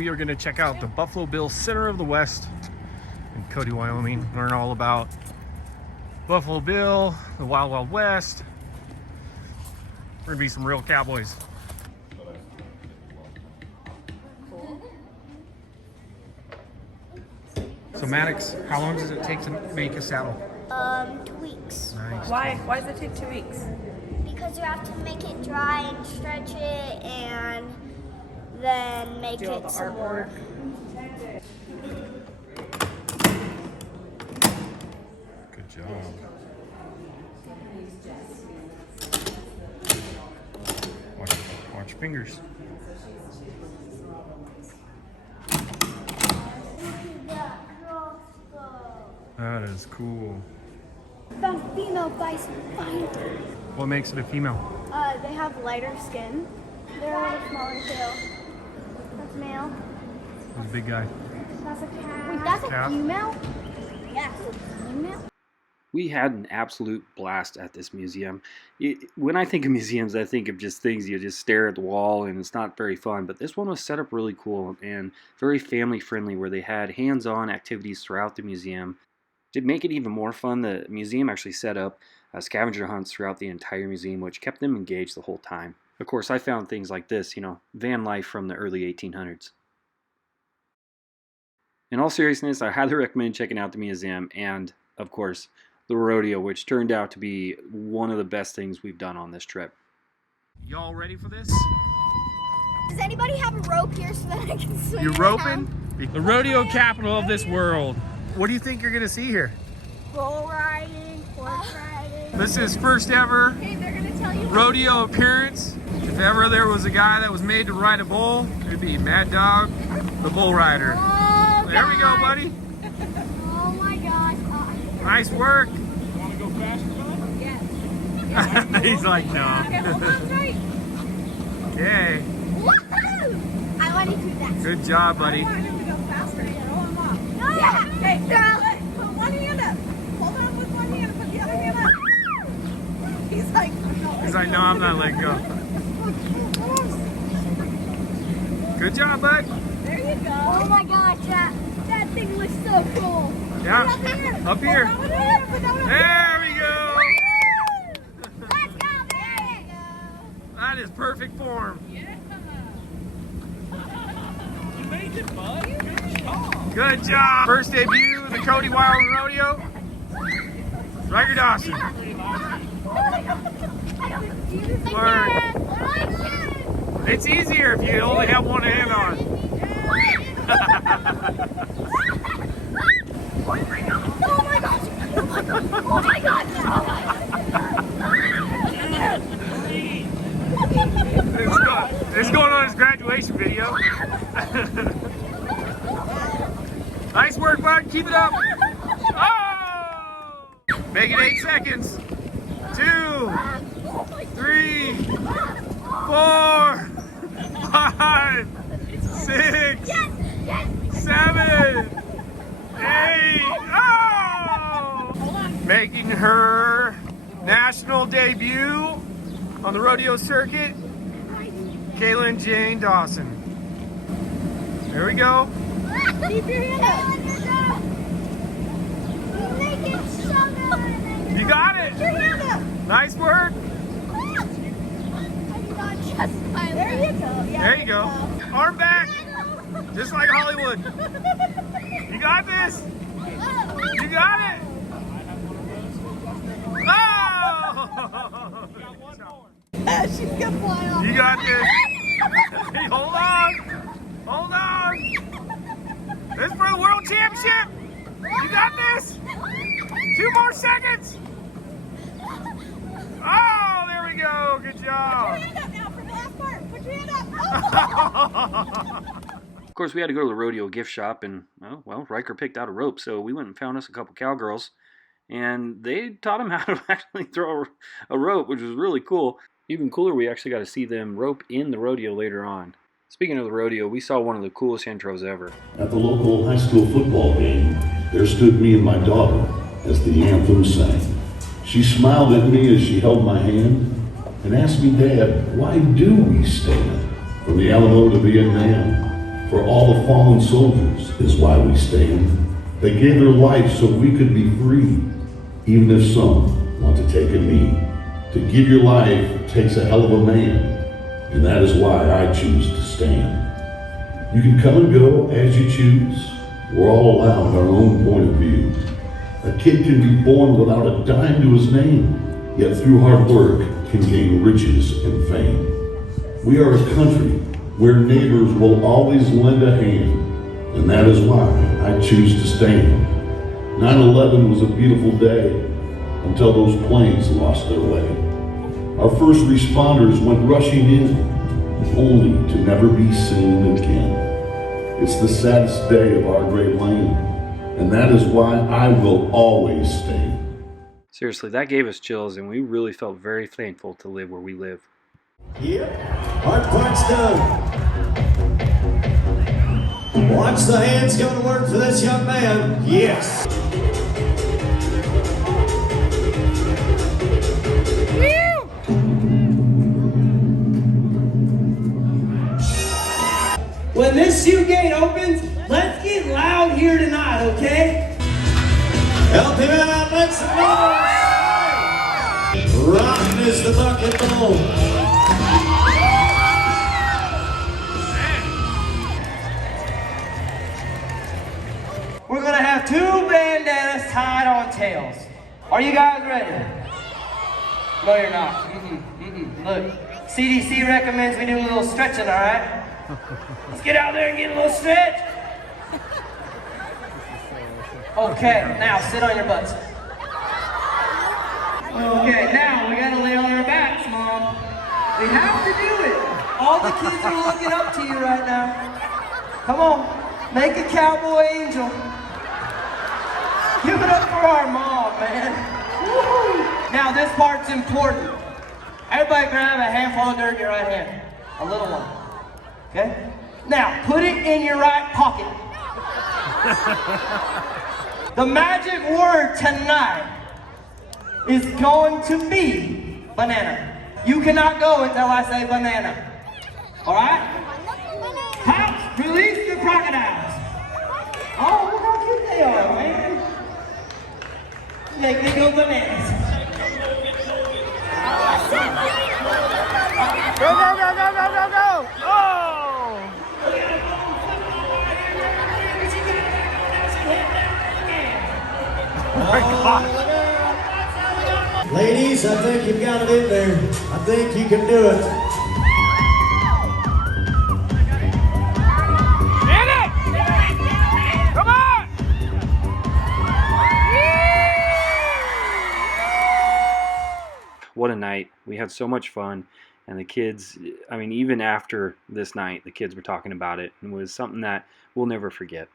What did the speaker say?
we are going to check out the Buffalo Bill Center of the West in Cody, Wyoming. Learn all about Buffalo Bill, the Wild Wild West. We're going to be some real cowboys. So Maddox, how long does it take to make a saddle? 2 weeks. Nice. Why does it take 2 weeks? Because you have to make it dry and stretch it and then make Do all it the some more. artwork. Good job. Watch your fingers. That is cool. Found female bison finally. What makes it a female? They have lighter skin. They're a little smaller too. That's male. That's a big guy. That's a cat. Wait, that's a female? Yes, a female. We had an absolute blast at this museum. When I think of museums, I think of just things you just stare at the wall and it's not very fun. But this one was set up really cool and very family friendly, where they had hands-on activities throughout the museum. To make it even more fun, the museum actually set up scavenger hunts throughout the entire museum, which kept them engaged the whole time. Of course, I found things like this, van life from the early 1800s. In all seriousness, I highly recommend checking out the museum and, of course, the rodeo, which turned out to be one of the best things we've done on this trip. Y'all ready for this? Does anybody have a rope here so that I can swing? You're roping? The rodeo capital of this world. What do you think you're gonna see here? Bull riding, horse riding. This is first ever Hey, they're gonna tell you rodeo appearance. If ever there was a guy that was made to ride a bull, it'd be Mad Dog, the bull rider. Oh, There we go, buddy. Oh my gosh. Nice work. You want to go faster, brother? Yes. He's like, no. Okay, hold on tight. Okay. Woohoo! I want to do that. Good job, buddy. I want him to go faster. Throw him off. Yeah. Hey, put one hand up. Hold on with one hand and put the other hand up. He's like, He's like, no, I'm not letting go. Good job, bud. there you go. Oh my gosh, that thing looks so cool. Yeah. Up here. Put that one up, put that one up. There we go. Let's go, there you go. That is perfect form. Yeah. You made it, bud. Good job. Good job. First debut of the Cody Wyoming Rodeo. Ryker Dawson. Learn. It's easier if you only have one hand on. Oh my gosh! Oh my god! This is going on his graduation video. Nice work, bud. Keep it up. Oh! Make it 8 seconds. 2, 3, 4, 5, 6, 7, 8. Oh! Making her national debut on the rodeo circuit, Kaylin Jane Dawson. There we go. Keep your hand up. Make it so good. You got it. Keep your hand up. Nice work. There you go. Yeah, There you go. Arm back, just like Hollywood. You got this. You got it. Oh! She's gonna fly off. You got this. Hey, hold on. Hold on. This is for the World Championship. You got this. 2 more seconds. Oh, there we go. Good job. Put your hand up now for the last part. Put your hand up. Of course, we had to go to the rodeo gift shop, and well, Ryker picked out a rope, so we went and found us a couple cowgirls, and they taught him how to actually throw a rope, which was really cool. Even cooler, we actually got to see them rope in the rodeo later on. Speaking of the rodeo, we saw one of the coolest intros ever. At the local high school football game, there stood me and my daughter as the anthem sang. She smiled at me as she held my hand and asked me, Dad, why do we stand? From the Alamo to Vietnam, For all the fallen soldiers is why we stand. They gave their life so we could be free, even if some want to take a knee. To give your life takes a hell of a man, and that is why I choose to stand. You can come and go as you choose. We're all allowed our own point of view. A kid can be born without a dime to his name, yet through hard work can gain riches and fame. We are a country where neighbors will always lend a hand, and that is why I choose to stand. 9/11 was a beautiful day until those planes lost their way. Our first responders went rushing in, only to never be seen again. It's the saddest day of our great land, and that is why I will always stand. Seriously, that gave us chills, and we really felt very thankful to live where we live. Yep, hard part's done. Watch the hands go to work for this young man. Yes. When this shoe gate opens, let's get loud here tonight, okay? Help him out, make some noise. Rockin' is the bucket ball. We're gonna have 2 bandanas tied on tails. Are you guys ready? No, you're not. Look, CDC recommends we do a little stretching, all right? Let's get out there and get a little stretch. Okay, now sit on your butts. Okay, now we gotta lay on our backs, Mom. We have to do it. All the kids are looking up to you right now. Come on, make a cowboy angel. Give it up for our mom, man. Woo-hoo. Now this part's important. Everybody grab a handful of dirt in your right hand. A little one. Okay? Now, put it in your right pocket. The magic word tonight is going to be banana. You cannot go until I say banana. All right? Cops, release the crocodiles. Oh, look how cute they are, man. Make me go bananas. Go, go, go, go, go, go, go! Oh! Oh my God. Ladies, I think you've got it in there. I think you can do it. Hit it! Come on! What a night. We had so much fun. And the kids, I mean, even after this night, the kids were talking about it. And it was something that we'll never forget.